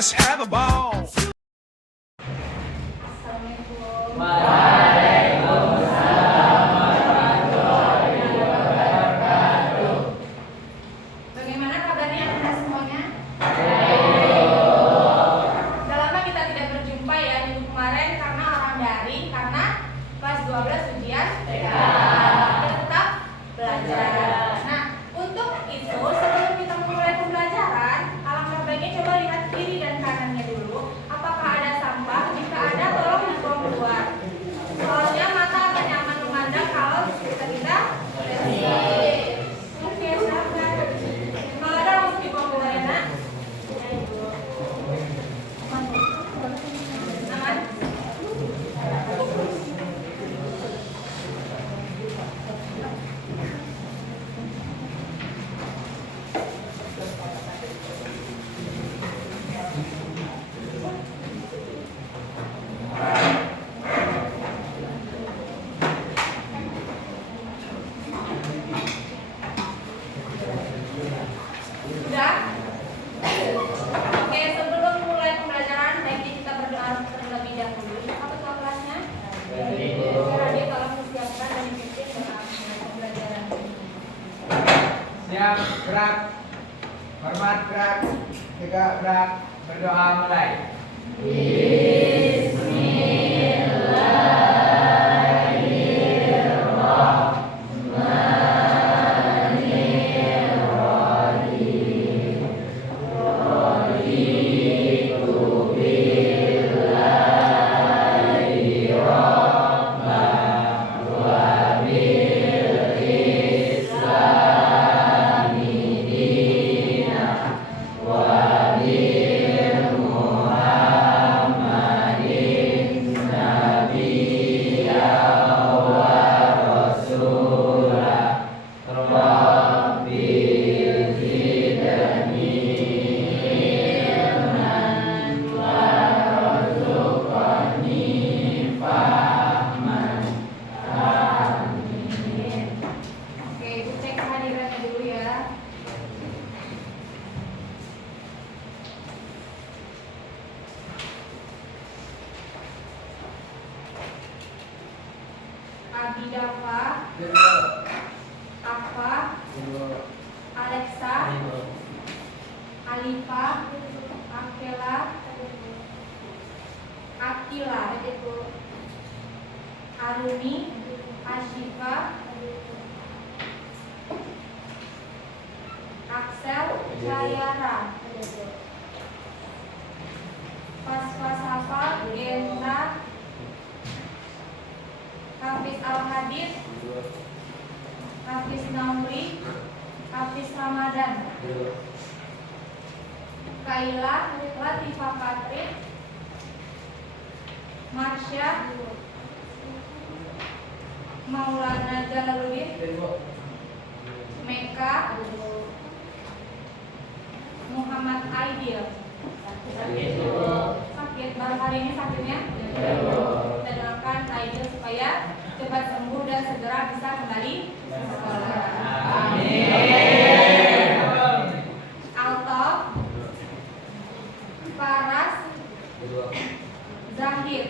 Let's have a ball. Bagaimana kabarnya Anda semuanya? Sudah lama kita tidak berjumpa ya minggu kemarin karena orang daring, karena kelas 12 ujian kita tetap belajar. Nah, untuk itu sebelum kita memulai pembelajaran, alangkah baiknya coba lihat kiri dan kanannya dulu. Apakah ada sampah? Jika ada, tolong dibuang keluar. Soalnya mata akan nyaman memandang kalau sekitar kita bersih. Oke, silakan. Kalau ada langsung dibuang keluar ya, Nak. Aman? Sudah? Oke, sebelum mulai pembelajaran, baiknya kita berdoa terlebih dahulu. Apa ketua kelasnya? Jadi tolong persiapkan dan dipimpin doa pembelajaran. Siap, gerak. Hormat, gerak. Tegak, gerak. Berdoa mulai. Oke, Ibu cek kehadirannya dulu ya. Abidafa, Afa, Alexa, Alifa, Akela, Akila, Arumi, Ashifa, Axel, Cayara, Paswasafa, Genta, Hafiz Al-Hadid, Hafiz Nauri, Hafiz Ramadan, Kaila, Latifa Patrik, Marsha, Maulana Jalaluddin, Meka, Muhammad Aidil. Sakit baru hari ini sakitnya? Kita doakan Aidil supaya cepat sembuh dan segera bisa kembali ke sekolah. Amin. Alto, Faras, Zahir.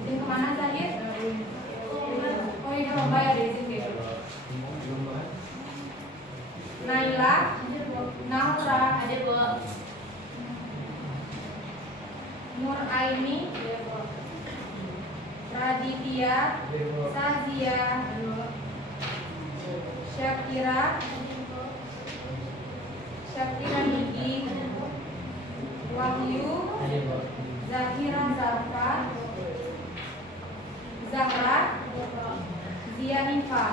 Izin kemana Zahir? Oh ini lomba ya di sini. Naila, Naura, ada dua. Nuraini, Raditya, Sazia, Syakira, Nigi, Wahyu, Zahira Zarfa, Zahra, Zianifa.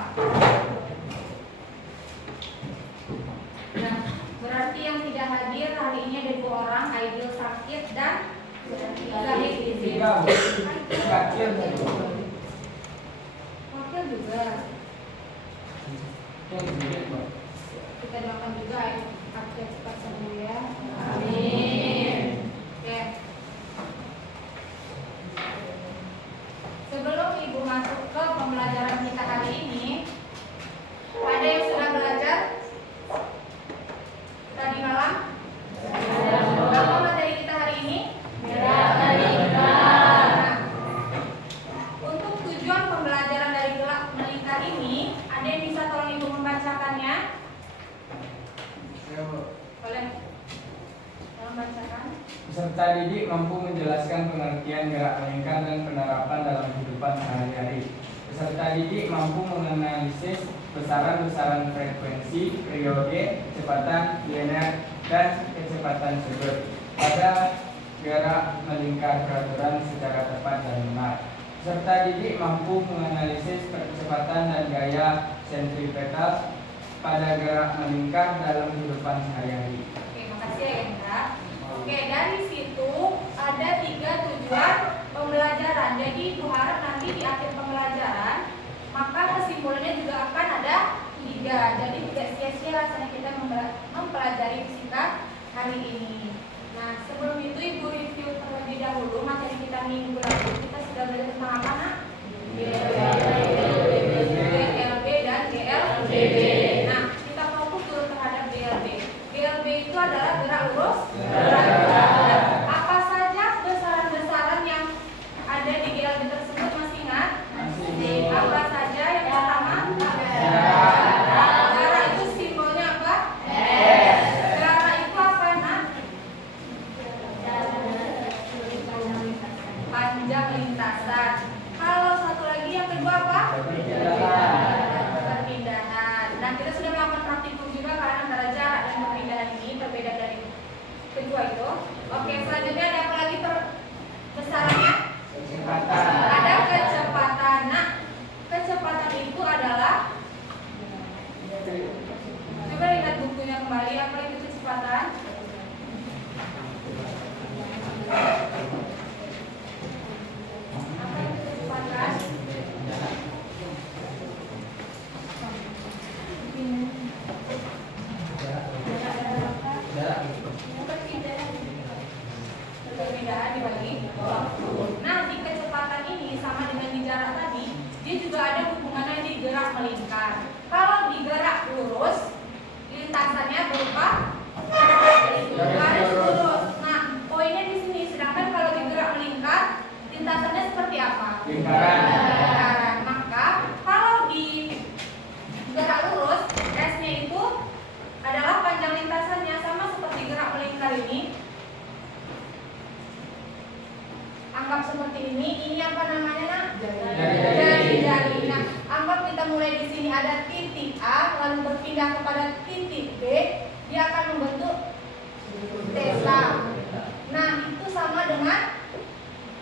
Nah, berarti yang tidak hadir hari ini ada 2 orang, Aidil sakit dan Zahid izin. Kita doakan juga agar cepat sembuh ya. Amin. Oke. Sebelum Ibu masuk ke pembelajaran kita hari ini, ada yang sudah belajar tadi malam? Apa materi kita hari ini? Nah, untuk tujuan pembelajaran dari gerak melingkar ini, ada yang bisa tolong Ibu membacakannya? Boleh? Tolong bacakan. Peserta didik mampu menjelaskan pengertian gerak melingkar dan penerapan dalam kehidupan sehari-hari. Peserta didik mampu menganalisis besaran-besaran frekuensi, periode, kecepatan linear, dan kecepatan sudut pada gerak melingkar peraturan secara tepat dan benar. Peserta didik mampu menganalisis kecepatan dan gaya sentripetal pada gerak melingkar dalam kehidupan sehari-hari. Oke, makasih ya Indra. Oke, dari situ ada 3 tujuan pembelajaran. Jadi Ibu harap nanti di akhir pembelajaran maka kesimpulannya juga akan ada 3. Jadi tidak sia-sia rasanya kita mempelajari fisika hari ini. Nah, sebelum itu Ibu review terlebih dahulu materi kita minggu lalu. Kita sudah belajar tentang apa, Nak? GLB dan GLB. Nah, kita fokus dulu terhadap GLB. GLB itu adalah gerak lurus. Apa saja besaran-besaran yang ada di GLB tersebut, masih ingat? Apa saja? Yang pertama, jarak itu simbolnya apa? Jarak itu apa, Nak? Panjang lintasan. Kalau satu lagi yang kedua apa? Perpindahan. Dan kita sudah melakukan praktikum juga karena antara jarak dan perpindahan ini berbeda dari kedua itu. Oke, selanjutnya ada apa lagi besarannya? Ada kecepatan. Nah, kecepatan itu adalah, coba lihat bukunya kembali, apa itu kecepatan? Apa itu kecepatan? Perbedaan dibagi waktu. Nah, di kecepatan ini sama dengan di jarak tadi, dia juga ada hubungannya di gerak melingkar. Kalau di gerak lurus, lintasannya berupa garis lurus. Nah, poinnya di sini. Sedangkan kalau di gerak melingkar, lintasannya seperti apa? Lingkaran. Maka kalau di gerak lurus, S-nya itu adalah panjang lintasannya, sama seperti gerak melingkar ini. Anggap seperti ini. Ini apa namanya, Nak? Jari-jari. Nah, anggap kita mulai di sini ada titik A, lalu berpindah kepada titik B, dia akan membentuk theta. Nah, itu sama dengan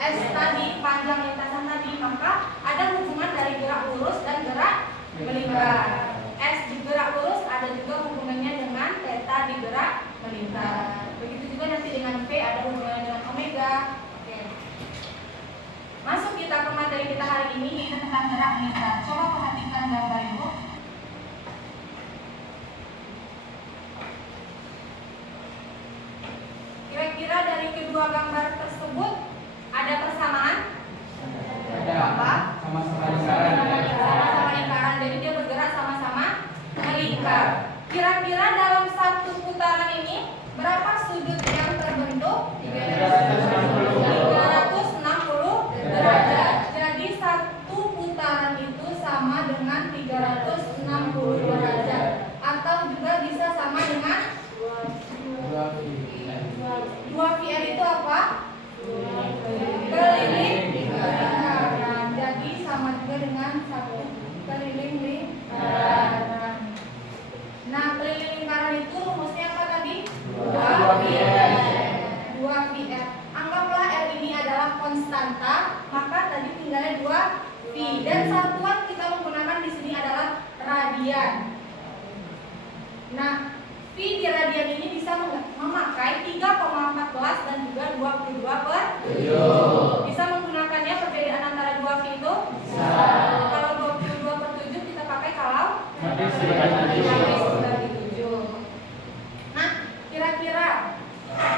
S tadi, panjang lintasan tadi. Maka ada hubungan dari gerak lurus dan gerak melingkar. S di gerak lurus ada juga hubungannya dengan theta di gerak melingkar. Begitu juga nanti dengan V ada hubungannya dengan omega. Masuk kita ke materi kita hari ini, yaitu tentang gerak melingkar. Coba perhatikan gambar Ibu. Kira-kira dari kedua gambar tersebut ada persamaan? Apa? Sama-sama lingkaran. Sama-sama lingkaran. Jadi dia bergerak sama-sama melingkar. Kira-kira dalam satu putaran ini berapa sudut yang terbentuk? 360 derajat. Jadi satu putaran itu sama dengan 360 derajat. Atau juga bisa sama dengan 2VR itu apa? Keliling lingkaran. Jadi sama juga dengan satu keliling lingkaran. Nah, keliling lingkaran itu rumusnya apa tadi? 2VR. Anggaplah R ini adalah konstanta, maka tadi tinggalnya 2V. Dan satuan kita menggunakan di sini adalah radian. Nah, V di radian ini bisa memakai 3,14 dan juga 22/7. Bisa menggunakannya perbedaan antara 2V itu? Kalau 22/7 kita pakai kalau Dibagi 7. Nah, kira-kira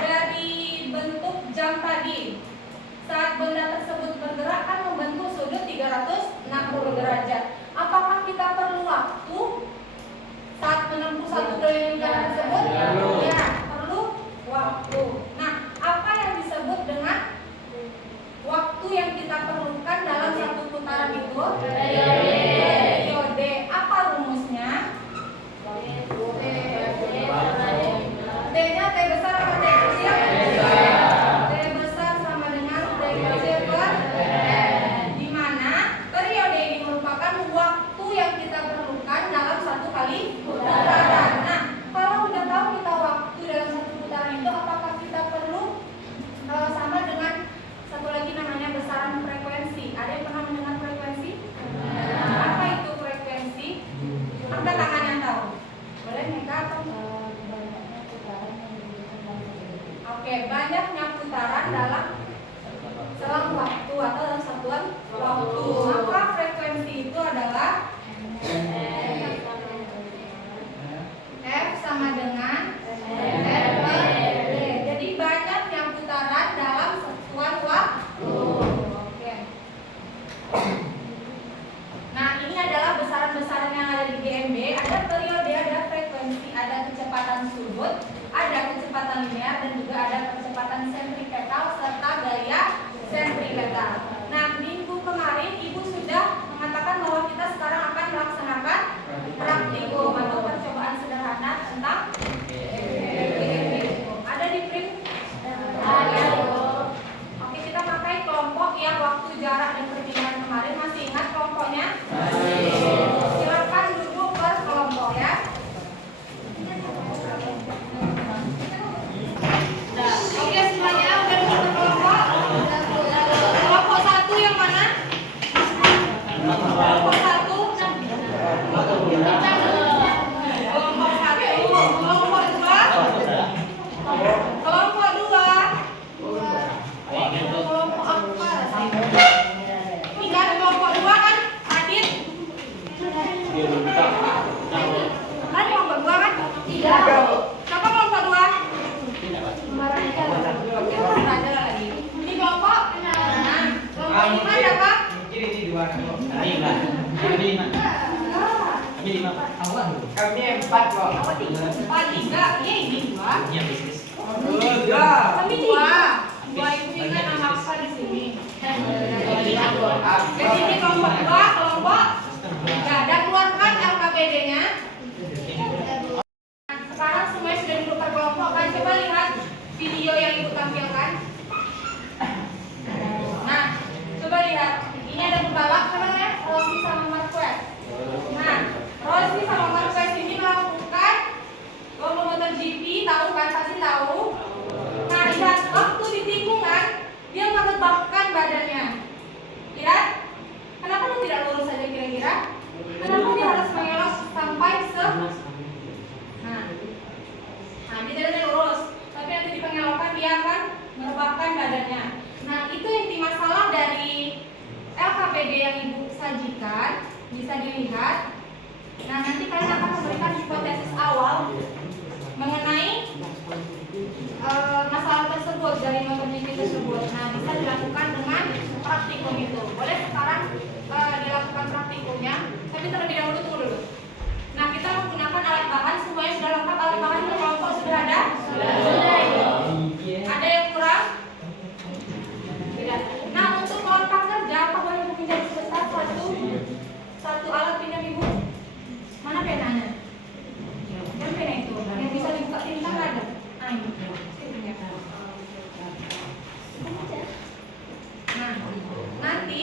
dari bentuk jam tadi, saat benda tersebut bergerak kan membentuk sudut 360 derajat. Apakah kita perlu waktu saat menempuh satu keliling jalan tersebut? Ya, perlu waktu. Nah, apa yang disebut dengan waktu yang kita perlukan dalam satu putaran itu? Periode. Apa rumusnya? T-nya T besar apa T kecil? T besar sama dengan T kecil per N. Di mana periode ini merupakan waktu yang kita perlukan dalam satu kali putaran. Nah, kalau udah tahu kita waktu dalam satu putaran itu, apakah kita perlu sama dengan satu lagi namanya besaran frekuensi? Ada yang pernah mendengar frekuensi? Apa itu frekuensi? Angkat tangan yang tahu. Boleh Meka atau? Oke, banyaknya putaran dalam selang waktu atau dalam satuan waktu. Maka frekuensi itu adalah F sama dengan F per D. Jadi banyaknya putaran dalam satuan waktu. Oke. Nah, ini adalah besaran-besaran yang ada di GMB. Ada periode, ada frekuensi, ada kecepatan sudut, ada kecepatan linear, dan juga ada kecepatan sentripetal serta gaya sentripetal. Nah, minggu kemarin Ibu sudah mengatakan bahwa kita sekarang akan melaksanakan praktikum atau percobaan sederhana tentang GMB. Ada di print? Ada. Oke, kita pakai kelompok yang waktu, jarak, dan perpindahan kemarin. Masih ingat kelompoknya? Silakan duduk per kelompok ya. Oke, semuanya udah duduk per kelompok? Kelompok 1 yang mana? Kelompok 1. Kelompok 1. Kelompok 2. Kelompok 2. Kelompok apa rasanya? Ini kan kelompok 2 kan? Adit? Kan kelompok 2 kan? Tidak. Siapa kelompok 2? Ada lagi. Ini kelompok? Nah, kelompok 5 siapa? Kami 4 kok. 3. Iya, ini 2. Tiga. Kami 2. 2 itu ingat nama apa di sini? Jadi ini kelompok 2, kelompok 3. Dan keluarkan LKPD-nya. Sekarang semuanya sudah duduk per kelompok kan? Coba lihat video yang Ibu tampilkan. Nah, coba lihat. Ini ada pembalap, siapa namanya? Rossi sama Marquez. Nah, Rossi sama Marquez ini melakukan lomba MotoGP, tahu kan? Pasti tahu. Nah, lihat waktu di tikungan dia menebakkan badannya. Lihat, kenapa dia tidak lurus saja kira-kira? Kenapa dia harus mengelok sampai Nah, dia tidak lurus, tapi nanti di pengelokan dia akan menebakkan badannya. Nah, itu inti masalah dari LKPD yang Ibu sajikan, bisa dilihat. Nah, nanti kalian akan memberikan hipotesis awal mengenai masalah tersebut dari MotoGP tersebut. Nah, bisa dilakukan dengan praktikum itu. Boleh sekarang dilakukan praktikumnya, tapi terlebih dahulu tunggu dulu. Nah, kita menggunakan alat bahan, semuanya sudah lengkap. Alat bahan di kelompok sudah ada? Sudah. Ada yang kurang? Tidak. Nah, untuk kelompok kerja, apa boleh pinjam sebentar satu alat pinjam Ibu? Mana penanya? Yang pena itu, yang bisa dibuka tinta nggak ada? Nah, ini. Nah, nanti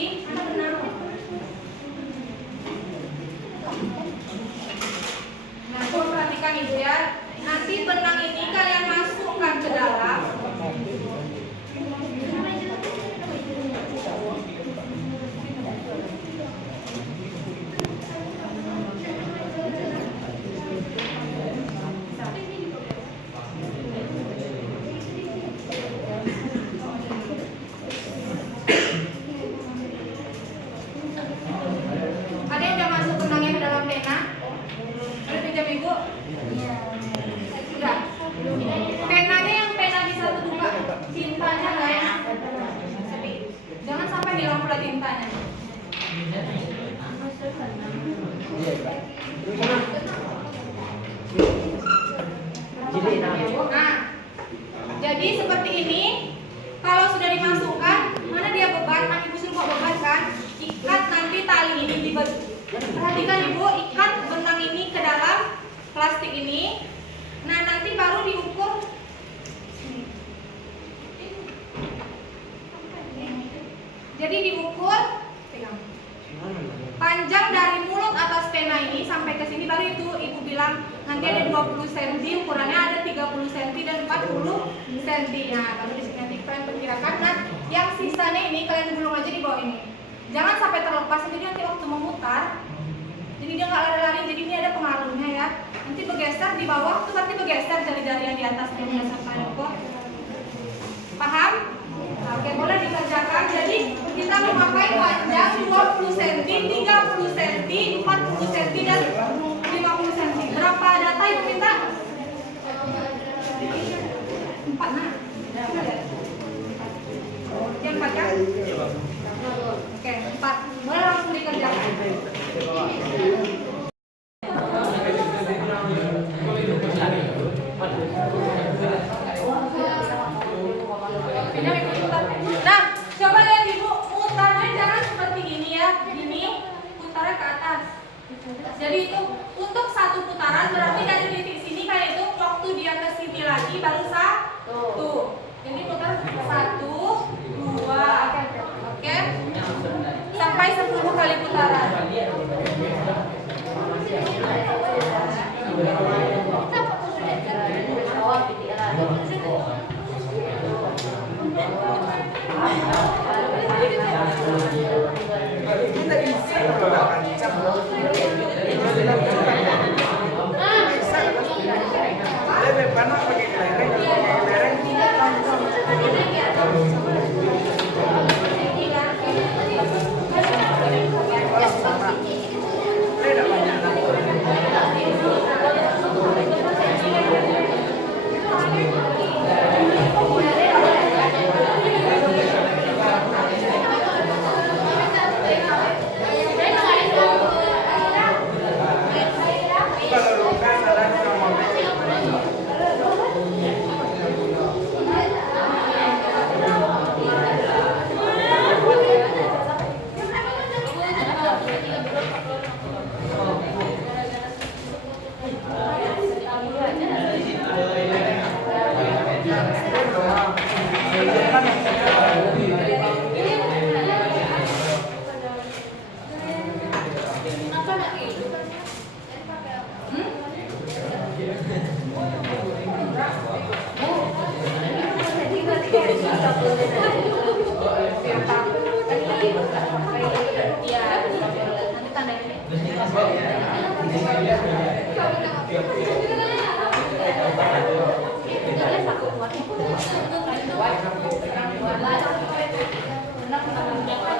lampu tintanya. Nah, jadi seperti ini. Kalau sudah dimasukkan, mana dia beban? Nah, ibu suruh bawa beban kan? Ikat nanti tali ini di perhatikan ibu, ikat benang ini ke dalam plastik ini. Nah, nanti baru diukur. Jadi diukur, pegang. Panjang dari mulut atas pena ini sampai ke sini, baru itu ibu bilang nanti ada 20 cm, ukurannya ada 30 cm dan 40 cm. Nah, baru di sini nanti kalian perkirakan. Nah, yang sisanya ini kalian gulung aja di bawah ini. Jangan sampai terlepas, jadi nanti waktu memutar, jadi dia nggak lari-lari. Jadi ini ada pengaruhnya ya. Nanti bergeser di bawah, itu berarti bergeser jari-jari yang di atas yang sampai kok. Paham? Nah, oke, boleh dikerjakan. Jadi kita memakai panjang 20 cm, 30 cm, 40 cm dan 50 cm. Berapa data ibu minta? 4. Nah, yang 4 kan? Oke, 4. Boleh langsung dikerjakan. Nah, coba lihat ibu, mutarnya jangan seperti ini ya. Ini putarnya ke atas. Jadi itu untuk satu putaran berarti dari titik sini kayak itu, waktu dia ke sini lagi baru satu. Jadi putar 1, 2, oke? Sampai 10 kali putaran.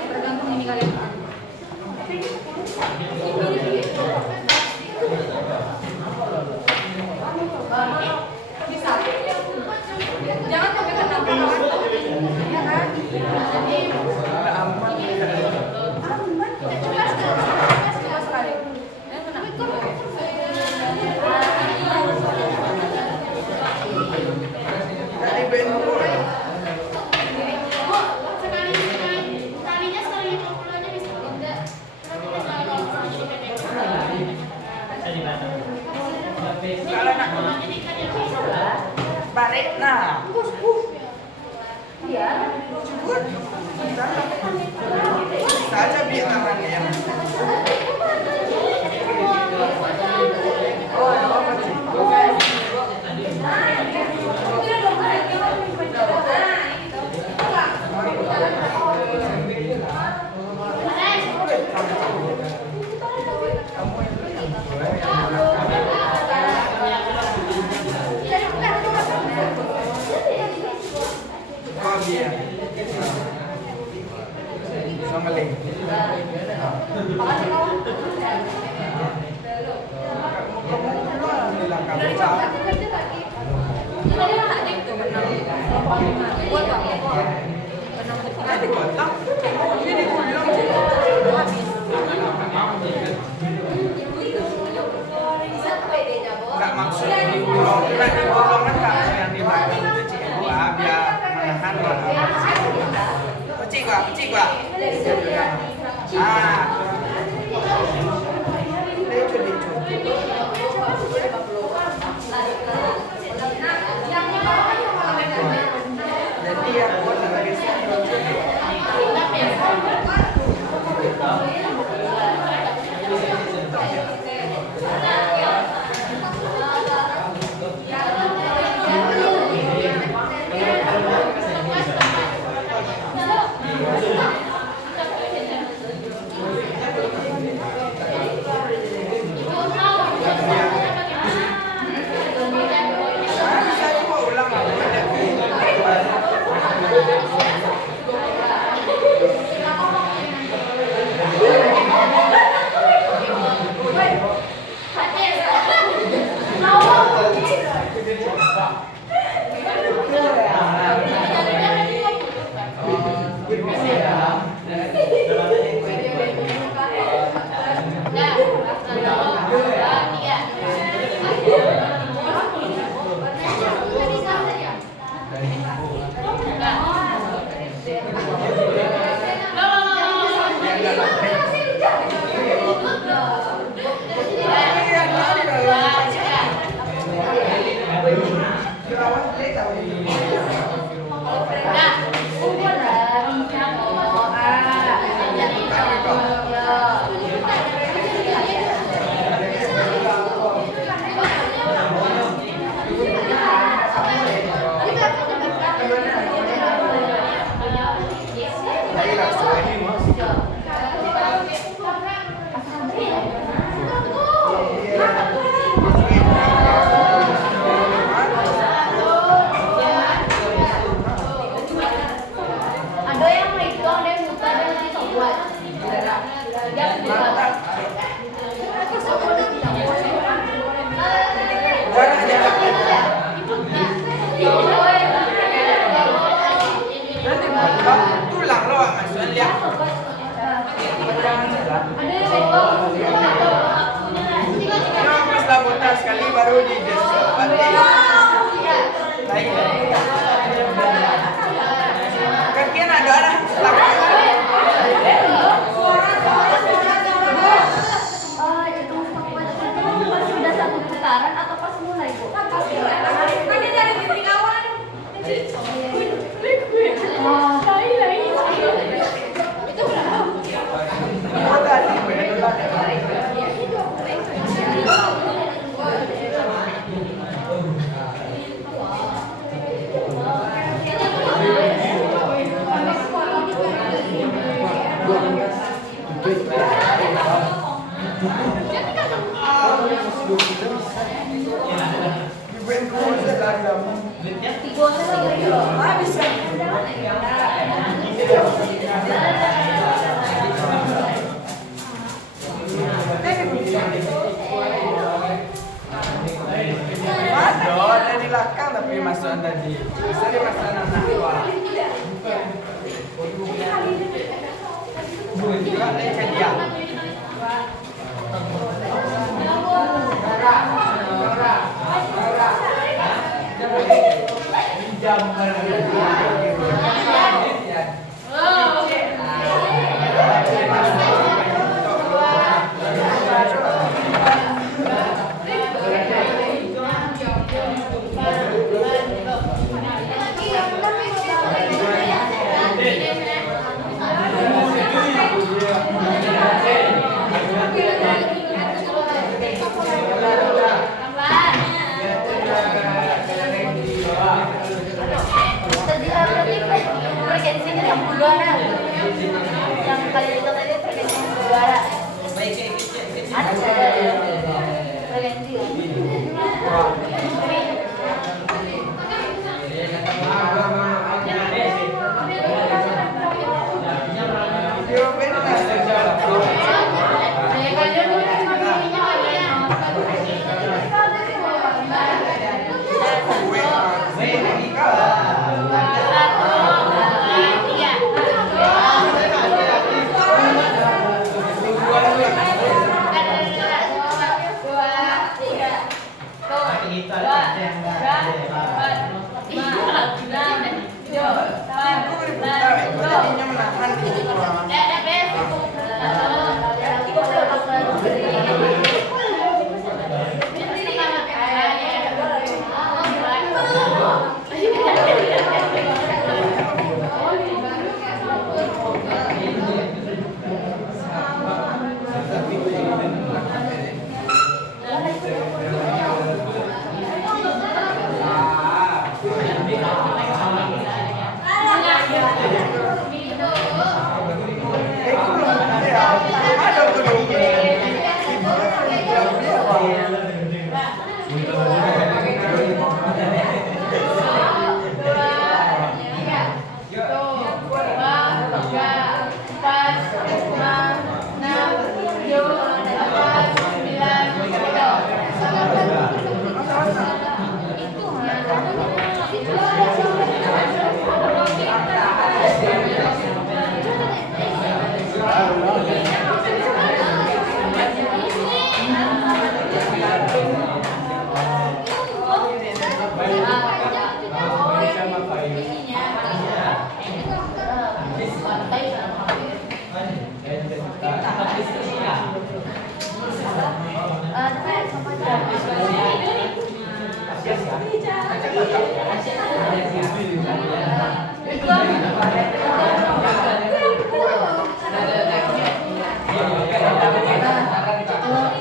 Tergantung ini kalian. Bisa. Jangan pakai tenang ya kan? Coba sekali. Balik nah. Iya. Saja biar tangannya. Oh, apa sih? Sama link. Udah dicoba. Tadi itu benang. Buat apa? Benang Jadi kotak. Ini gulung. Enggak maksud digulung. Enggak digulung kan kalau yang di belakang itu cik gua biar menahan warna. Cik gua. Ah. Lucu. Jadi ya buat sebagai tulang lo maksudnya lihat. Pas labutan sekali baru di kakian ada orang sudah satu putaran atau pas mulai bu? Tadi dari titik awal. Itu berapa? Ada di belakang tapi masukan tadi. Bisa dimasak anak tua. Juga ke dia. Iya.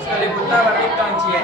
Sekali putar baru tongcien.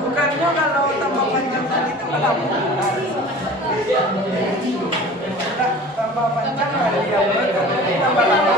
Bukannya kalau tambah panjang tadi itu malah tambah panjang kali ya, tambah lama.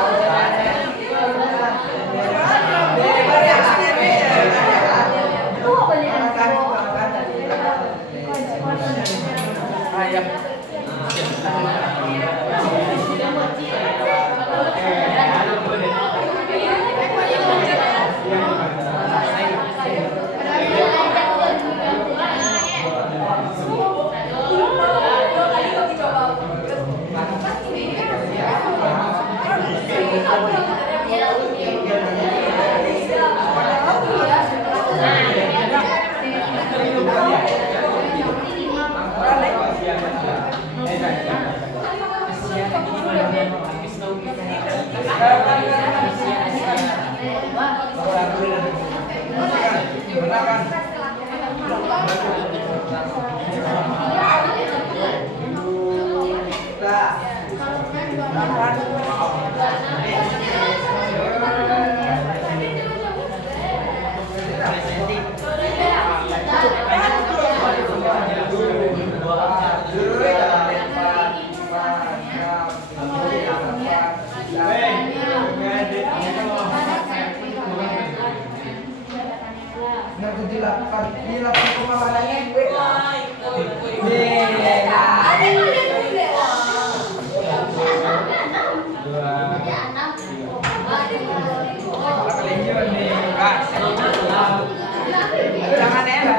Jangan ya.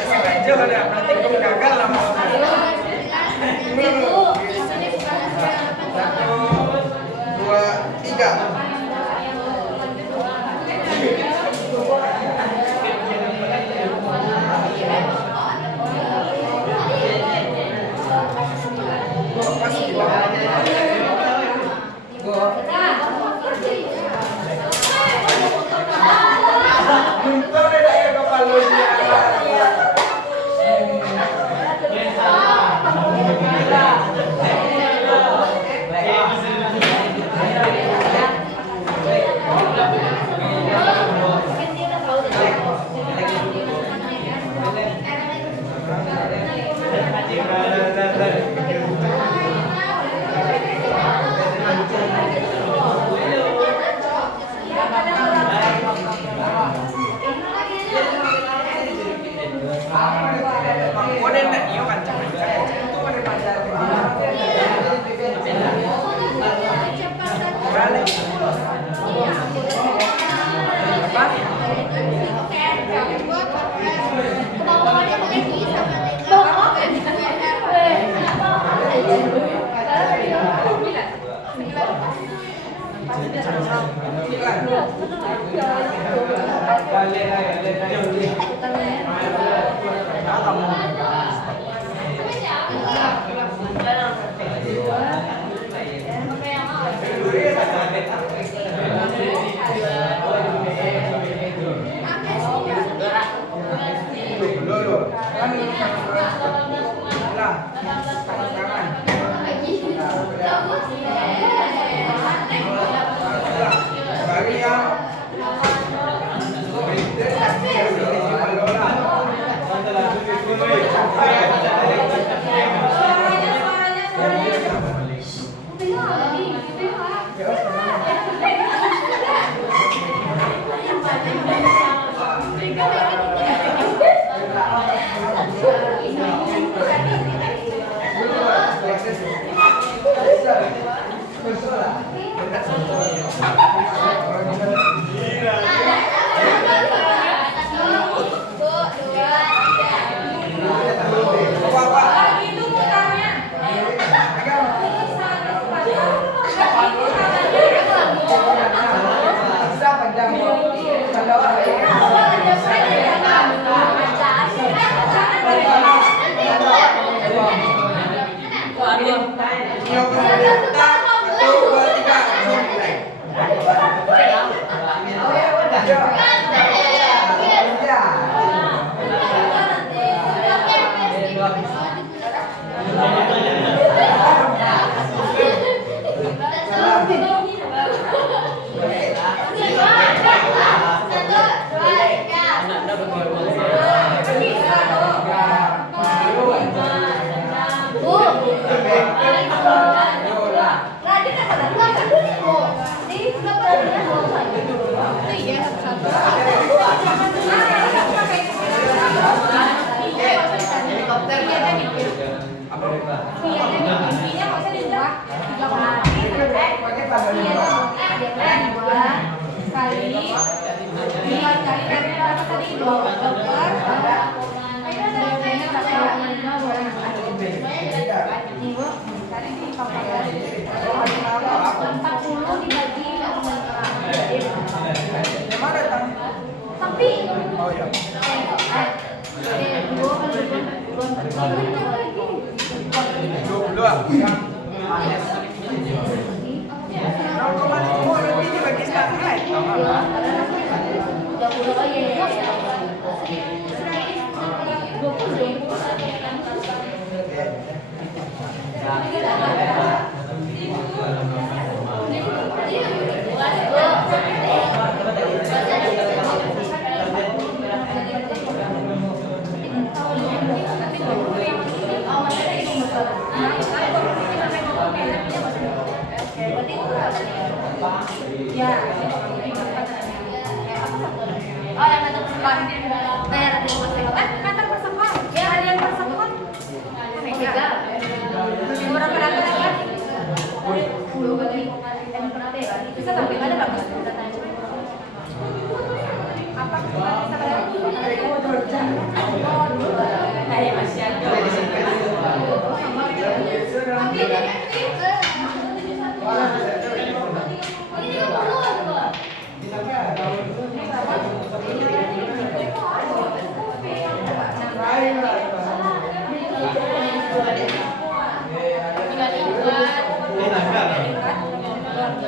Sengaja ada nanti kamu gagal lah. Satu, dua, tiga. Pintar ada ya kepala dia. Kode nak iyo kancang itu ada pada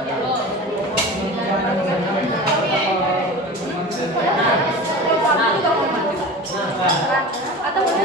Atau ada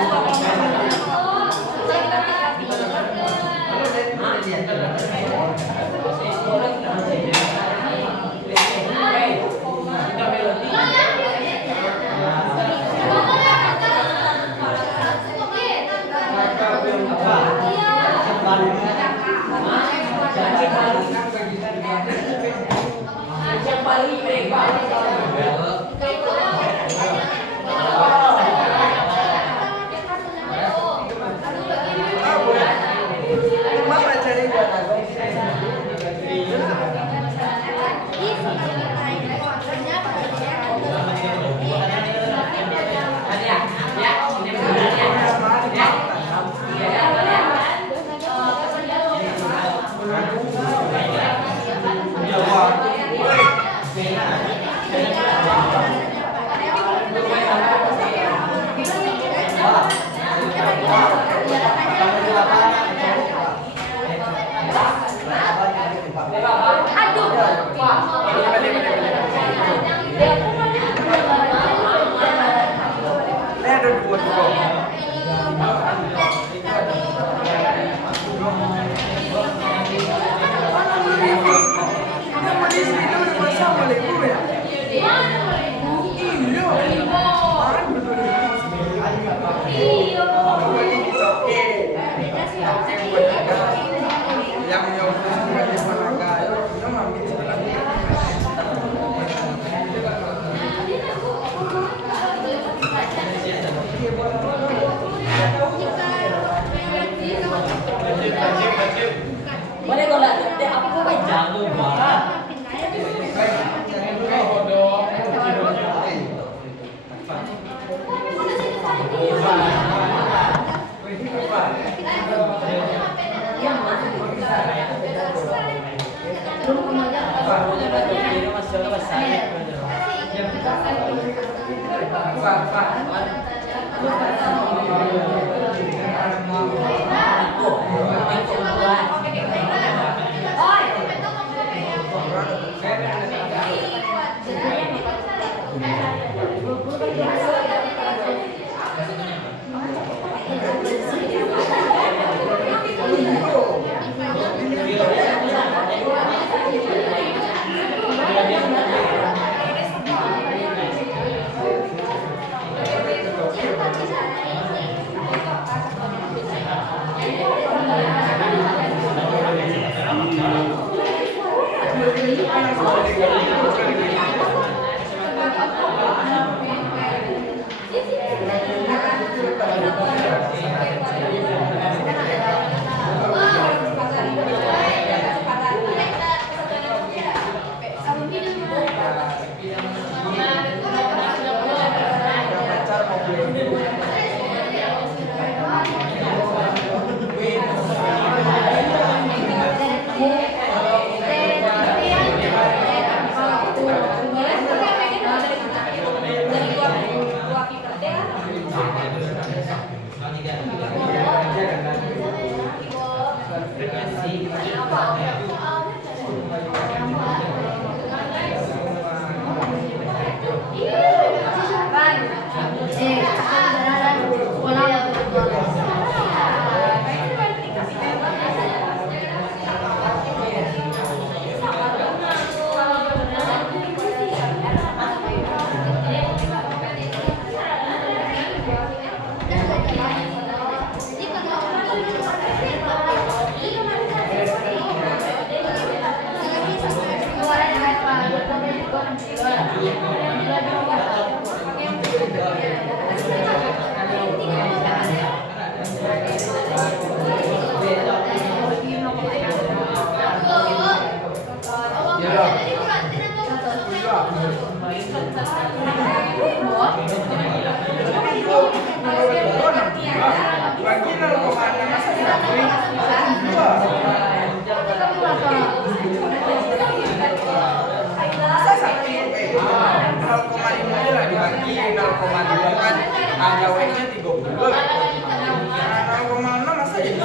W-nya 30. Nah, kemana masa jadi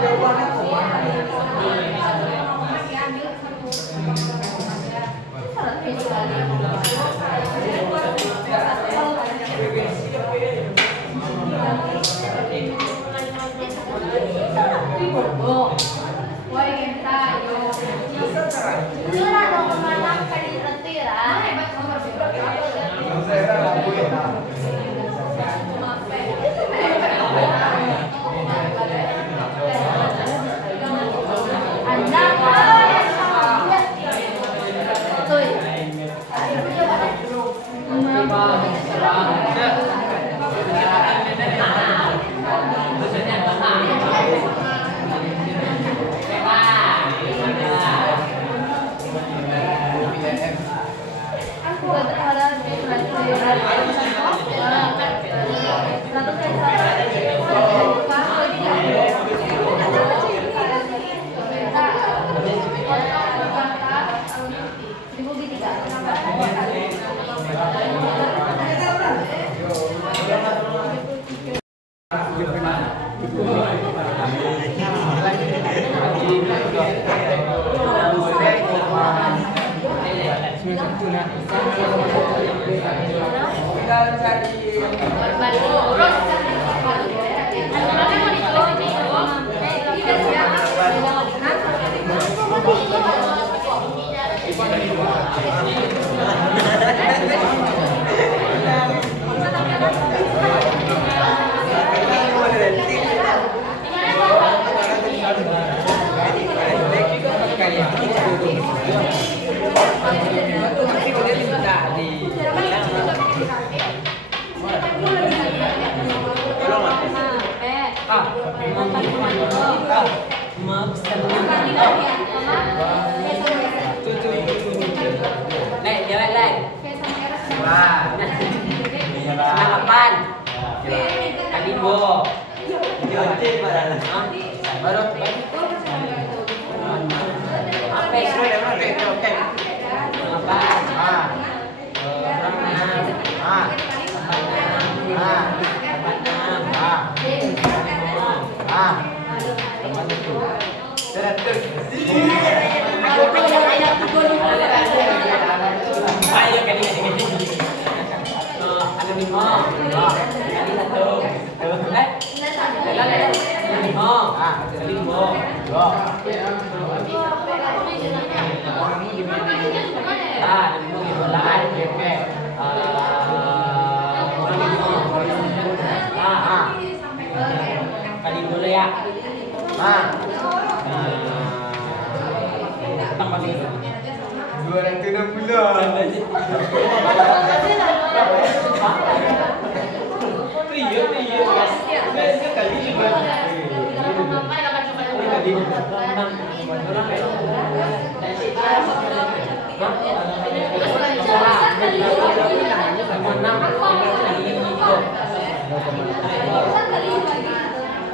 jawabannya kemana?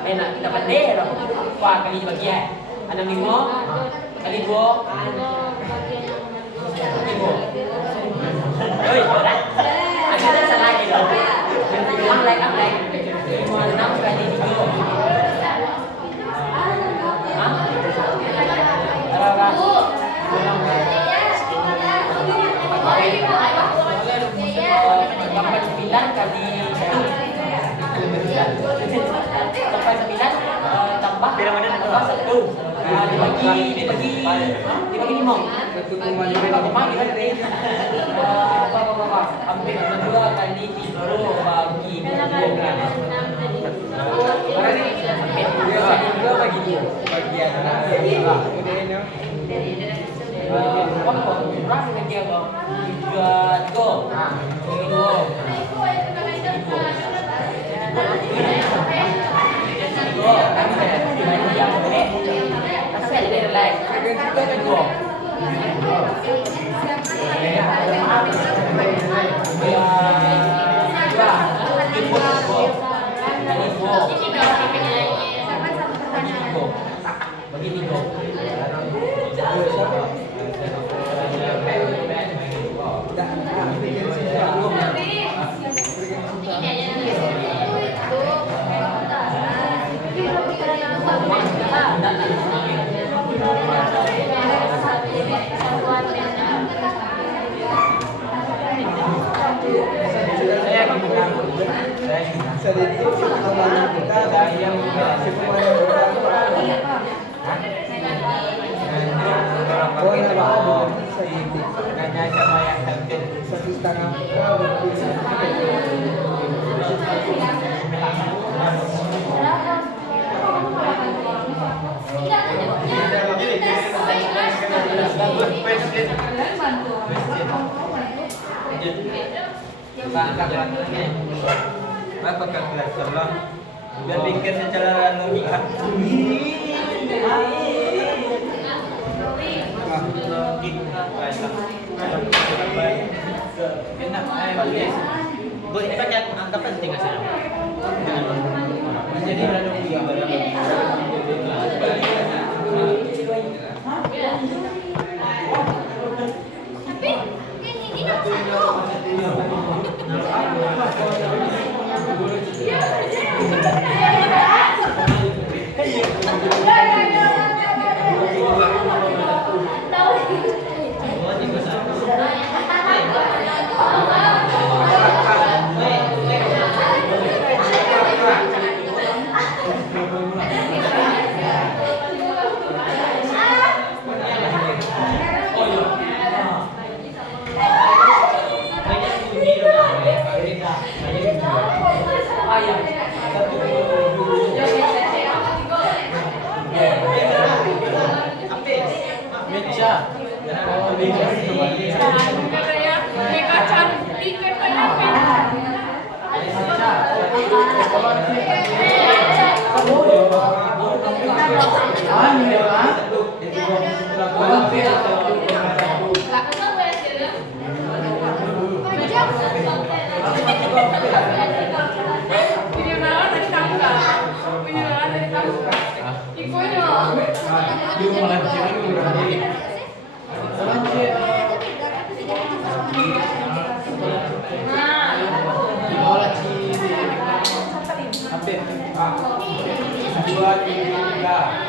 Enak dapat D loh. Wah, kali bagian. Ada minggu, kali dua. Minggu. Oi, berat. Ada salah lagi loh. Am lagi. 6 kali minggu. Hah? Berapa? Sampai 9 kali 1. Sampai 9 tambah 1. Dibagi 5. Hampir 2 kali 3 bagi 2 bagi 2 bagian Thank you. Makanya sama yang hampir 1,5. Coba angkat lagi. Berapa kalkulator lo? Biar pikir secara logika. Enak, bagus. Bu, ini kan angka penting nggak sih? Jadi Tapi yang ini nomor 2, 3.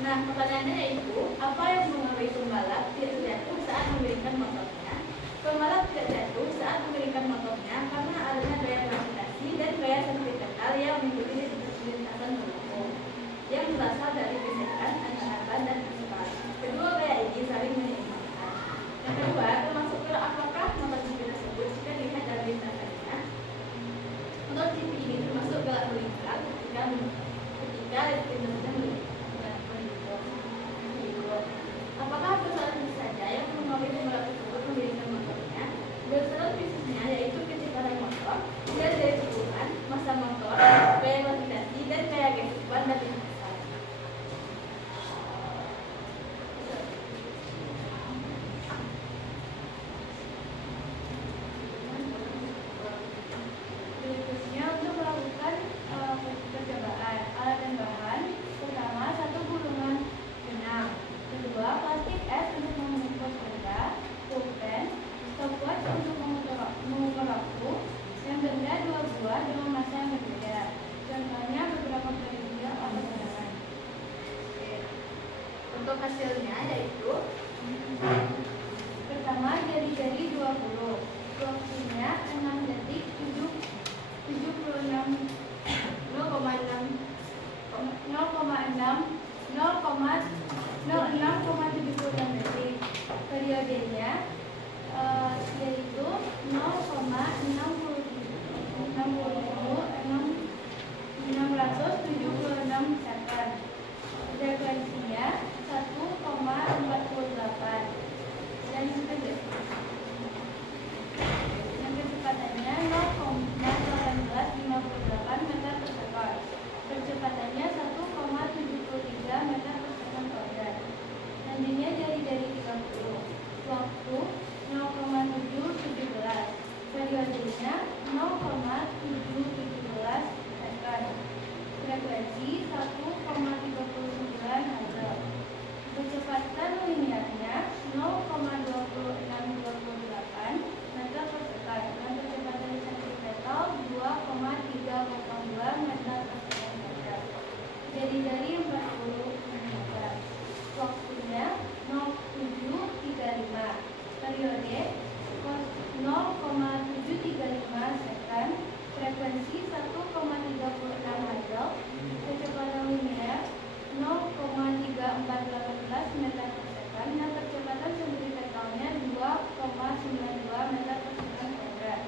Nah, pertanyaannya yaitu, apa yang mempengaruhi pembalap tidak jatuh saat mengeringkan motornya? Pembalap tidak jatuh saat mengeringkan motornya karena adanya gaya gravitasi dan gaya sentripetal yang mengikuti lintasan berlaku yang berasal dari gesekan antara ban dan aspal. Kedua gaya ini saling menyeimbangkan. Yang kedua, termasuk gerak apakah motor GP tersebut jika dilihat dari lintasannya? Motor GP ini termasuk gerak melingkar ketika lintasannya melingkar. Apakah besaran saja yang mempengaruhi pembalap tersebut mendirikan motornya? Besaran bisnisnya yaitu kecepatan motor, dan dari hubungan, massa motor, gaya gravitasi, dan gaya gesek ban dan lintasan. Berikutnya untuk melakukan percobaan alat dan bahan. Pertama, satu gulungan benang. Kedua, plastik es untuk mengukur benda, pulpen, stopwatch untuk mengukur waktu, dan benda 2 buah dengan massa yang berbeda. Contohnya beberapa periode atau kendaraan. Untuk hasilnya yaitu pertama, jari-jari 20, waktunya 6 detik 06,76 detik. Periodenya yaitu 0,676 second. Frekuensinya 1,48 dan yang kecepatannya 0,1858 meter per second. Percepatannya 1,73 meter per second kuadrat. Selanjutnya jari-jari 30, waktu 0,717, periodenya 0,717 second. Frekuensi 1,39 Hz. Kecepatan linearnya 0,2628 meter per second dan kecepatan sentripetal 2,302 meter per second. Jari-jari 40 mm. Waktunya 0735. Periode 0,735 second. Frekuensi 1,36 Hz. Kecepatan linear 0,3418 meter per second dan kecepatan sentripetalnya 2,92 meter per second kuadrat.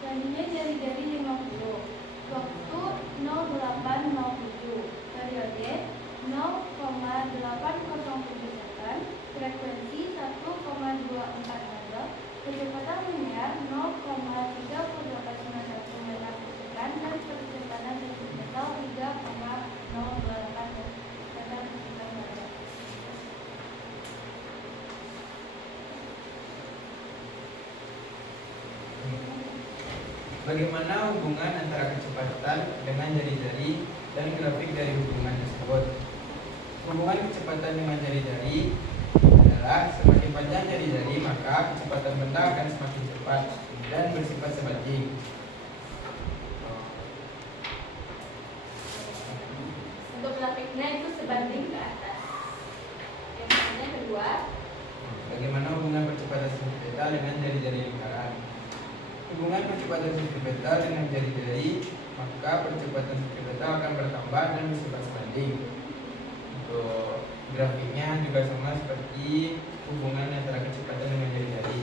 Selanjutnya jari-jari 50. Waktu 0807. Periode 0,807 second. Frekuensi 1,24 Hz. Kecepatan linear 0,3891 meter per second dan kecepatan sentripetal 3,028 meter per second. Bagaimana hubungan antara kecepatan dengan jari-jari dan grafik dari hubungan tersebut? Hubungan kecepatan dengan jari-jari adalah semakin panjang jari-jari maka kecepatan benda akan semakin cepat dan bersifat sebanding. Untuk grafiknya itu sebanding ke atas. Yang kedua, Bagaimana hubungan percepatan sentripetal dengan jari-jari lingkaran? Hubungan percepatan sentripetal dengan jari-jari, maka percepatan sentripetal akan bertambah dan bersifat sebanding. Untuk grafiknya juga sama seperti hubungan antara kecepatan dengan jari-jari.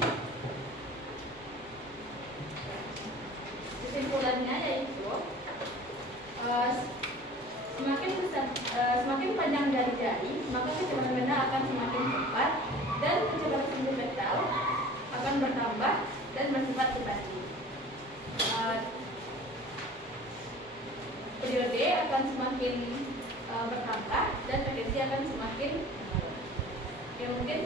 kesimpulannya yaitu semakin panjang jari-jari, maka kecepatan benda akan semakin cepat dan kecepatan sentripetal akan bertambah dan bersifat sebanding. Periode akan semakin bertambah dan frekuensi akan semakin ya mungkin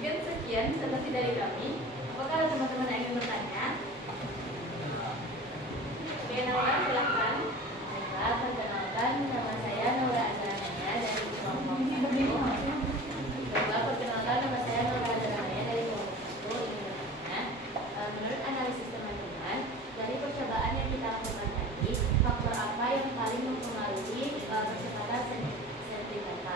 sekian seperti dari kami. Apakah ada teman-teman yang ingin bertanya? Oke, Naura silahkan. Perkenalkan, nama saya Naura Azranaya dari kelompok 1. Coba perkenalkan, nama saya Naura Azranaya dari kelompok 1. Ini bertanya, menurut analisis teman-teman, dari percobaan yang kita lakukan tadi, faktor apa yang paling mempengaruhi percepatan sentripetal?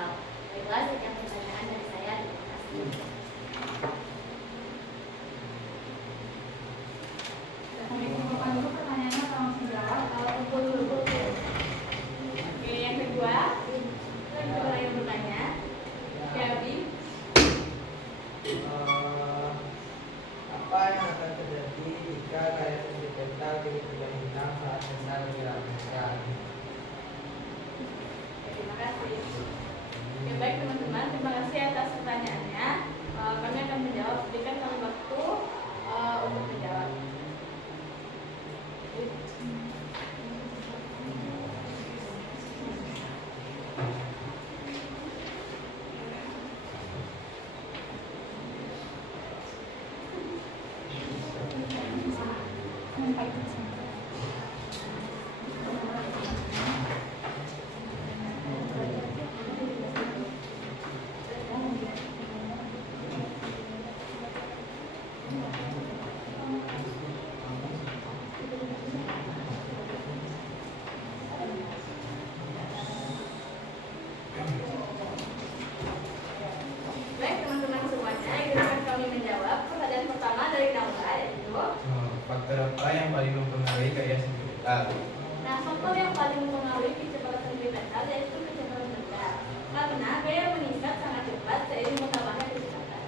sentripetal. Nah, faktor yang paling mempengaruhi kecepatan sentripetal yaitu kecepatan benda. Karena gaya meningkat sangat cepat seiring bertambahnya kecepatan.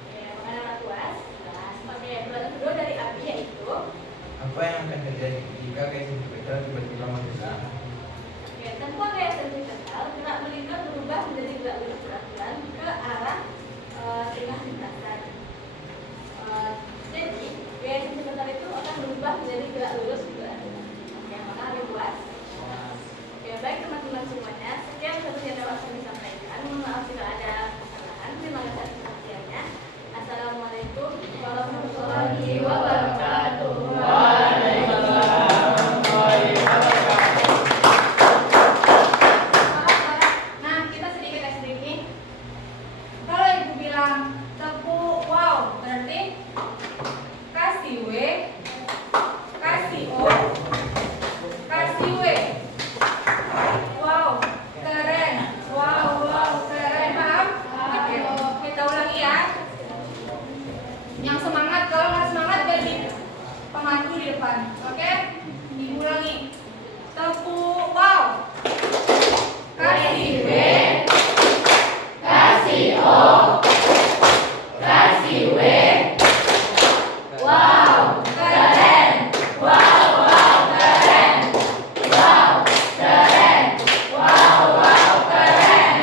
Oke, mengenai tuas. Oke, peraturan kedua dari api yaitu Apa yang akan terjadi jika gaya sentripetal tiba-tiba menggerak? oke, tanpa gaya sentripetal, gerak melingkar berubah menjadi gerak lurus beraturan ke arah tengah lintasan. Jadi, gaya sentripetal itu akan berubah menjadi gerak lurus beraturan. Oke, maka ada puas. Oke, baik teman-teman semuanya, sekian satu yang dapat kami sampaikan. Mohon maaf jika ada kesalahan. Terima kasih atas perhatiannya. Assalamualaikum warahmatullahi wabarakatuh. Nah, kita sedikit tes sedikit. Kalau ibu bilang tepuk wow, berarti kasih W, kasih O, kasih W. Wow, keren. Wow, keren. Paham? Oke, kita ulangi ya. Yang semangat, kalau nggak semangat jadi pemandu di depan. Oke? Ibu ulangi. Tepuk wow. Kasih W, kasih O, kasih W. Wow, keren. Wow, keren. Wow, keren. Wow, keren.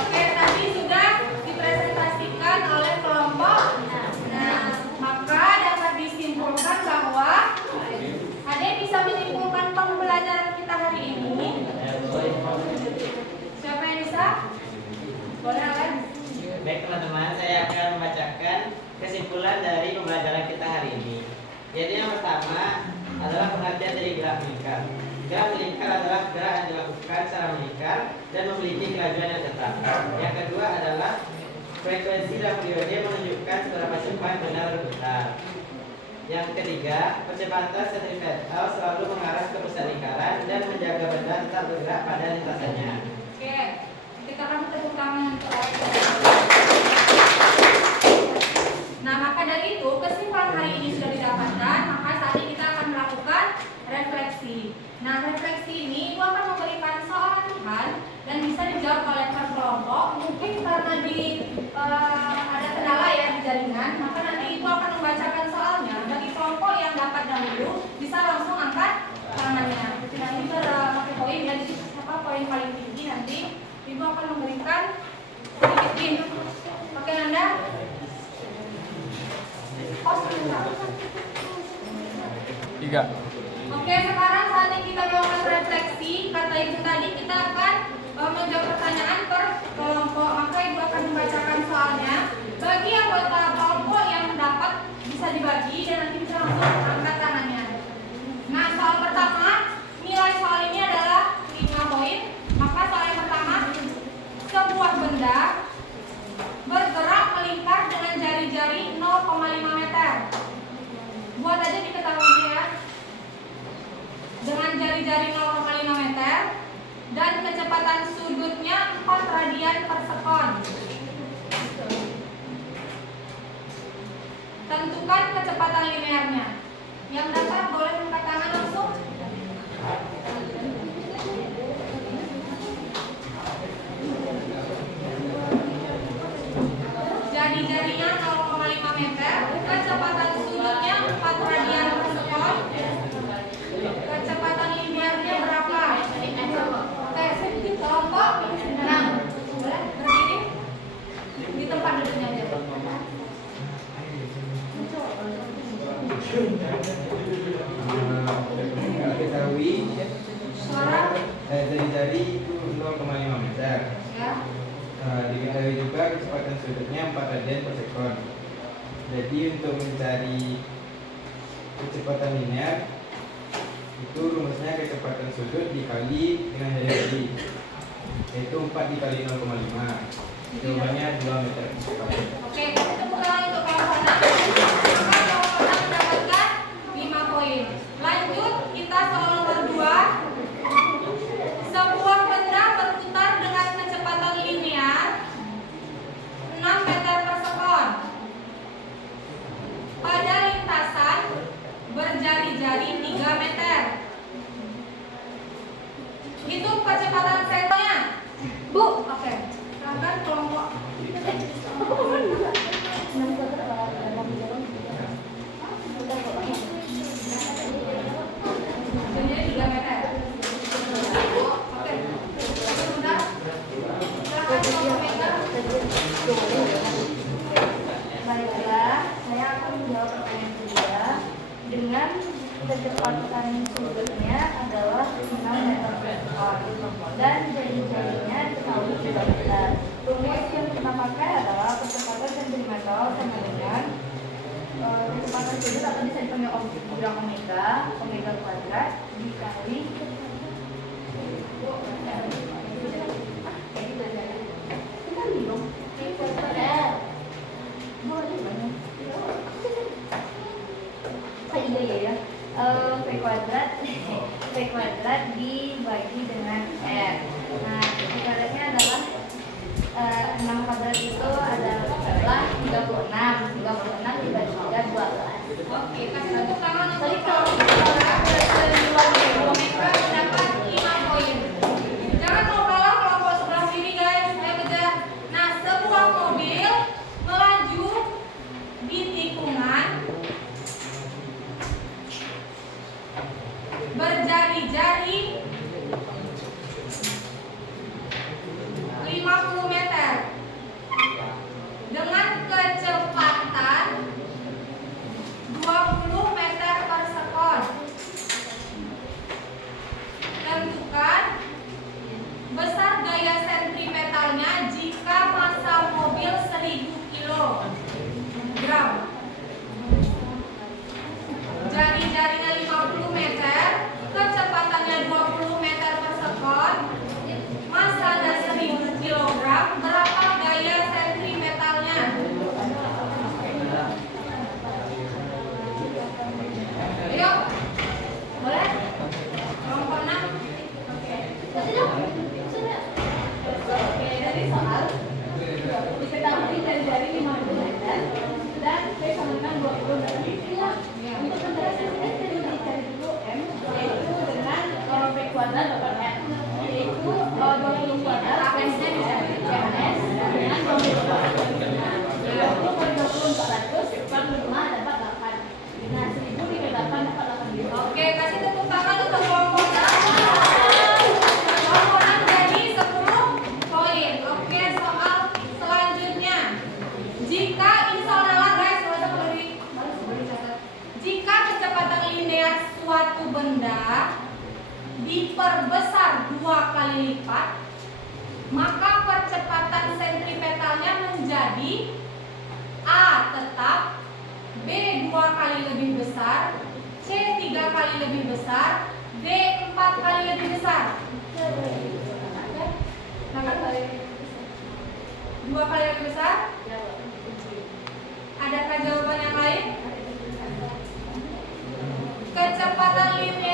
Oke, tadi sudah dipresentasikan oleh kelompok. Nah, maka dapat disimpulkan bahwa ada yang bisa menyimpulkan pembelajaran kita hari ini. Siapa yang bisa? Boleh, Alex? Baik teman-teman, saya akan membacakan kesimpulan dari pembelajaran kita hari ini. Jadi yang pertama adalah pengertian dari gerak melingkar. Gerak melingkar adalah gerak yang dilakukan secara melingkar dan memiliki kelajuan yang tetap. Yang kedua adalah frekuensi dan periode menunjukkan seberapa cepat benda berputar. Yang ketiga, percepatan sentripetal selalu mengarah ke pusat lingkaran dan menjaga benda tetap bergerak pada lintasannya. Oke, kita akan tepuk tangan untuk Alex. Nah, maka dari itu kesimpulan hari ini sudah didapatkan, maka saat ini kita akan melakukan refleksi. Nah, refleksi ini Ibu akan memberikan soalan dan bisa dijawab oleh per kelompok. Mungkin karena ada kendala ya di jaringan, maka nanti Ibu akan membacakan soalnya. Bagi kelompok yang dapat dahulu bisa langsung angkat tangannya. Nanti pakai poin dan siapa poin paling tinggi nanti Ibu akan memberikan sedikit pin. Oke, Nanda? Tiga. Oke, sekarang saatnya kita melakukan refleksi. Kata Ibu tadi kita akan menjawab pertanyaan per kelompok. Maka Ibu akan membacakan soalnya. Bagi anggota kelompok yang dapat bisa dibagi dan nanti bisa langsung angkat tangannya. Nah, soal pertama, nilai soal ini adalah 5 poin. Maka soal yang pertama, sebuah benda bergerak melingkar dengan jari-jari 0,5 meter. Buat aja diketahui ya. Dengan jari-jari 0,5 meter dan kecepatan sudutnya 4 radian per sekon. Tentukan kecepatan linearnya. Yang dapat boleh angkat tangan langsung. Jari-jarinya 0,5 meter, kecepatan sudutnya 4 radian per sekon. Kecepatan linearnya berapa? Kelompok 6. Boleh berdiri di tempat duduknya aja. Ketahui Suara jari-jari itu 0,5 meter. ya. Diketahui juga kecepatan sudutnya 4 radian per sekon. Jadi untuk mencari kecepatan linear itu rumusnya kecepatan sudut dikali dengan jari-jari, yaitu 4 dikali 0,5. Jawabannya 2 meter per sekon. Oke, kasih tepuk tangan untuk kelompok 6. Maka kelompok 6 mendapatkan 5 poin. Lanjut, kita soal nomor 2. Sebuah benda berputar dengan kecepatan linear 6 meter per sekon pada lintasan kelompok. Tingginya 3 meter. Oke. Sebentar. Silakan kelompok meter. Baiklah, saya akan menjawab pertanyaan kedua dengan kecepatan sumbernya adalah 6 meter per sekon dan jari-jarinya dikali kilometer. Rumus yang kita pakai adalah percepatan sentimeter sama dengan kecepatan sudut atau bisa dipanggil bilang omega kuadrat dikali V kuadrat dibagi dengan R. Nah, V kuadratnya adalah 6 kuadrat itu adalah 36 dibagi 12. Oke, kasih tepuk tangan Tadi untuk kalau mereka mendapat 5 poin. Jangan mau kalah kelompok sebelah sini guys, saya kejar. Nah, sebuah mobil melaju di tikungan berjari-jari 50 meter dengan kecepatan 20 meter per sekon. Tentukan besar gaya sentripetalnya jika massa mobil 1000 kg. Jari-jarinya 50 meter, kecepatannya 20 meter per sekon, massanya 1000 kg, berapa gaya sentripetalnya? Ayo, boleh? Kelompok 6. Oke, dari soal diketahui jari-jari 50 meter dan V sama dengan 20 meter. Untuk penjelasan ini perlu dicari dulu M, yaitu dengan V kuadrat dapat M, yaitu 20 kuadrat S-nya bisa MS dengan 20 kuadrat. 20 per 20 400 per 5 dapat 8. Nah, 1000 dikali 8 dapat 8. Oke, kasih tepuk tangan untuk kelompok 6. Kelompok 6 jadi 10 poin. Oke, soal selanjutnya. Jika ini soal adalah guys, nggak usah perlu dicatat. Jika kecepatan linear suatu benda diperbesar 2 kali lipat, maka percepatan sentripetalnya menjadi A tetap, B 2 kali lebih besar, C 3 kali lebih besar, D 4 kali lebih besar. 2 kali lebih besar? Adakah jawaban yang lain? Kecepatan linear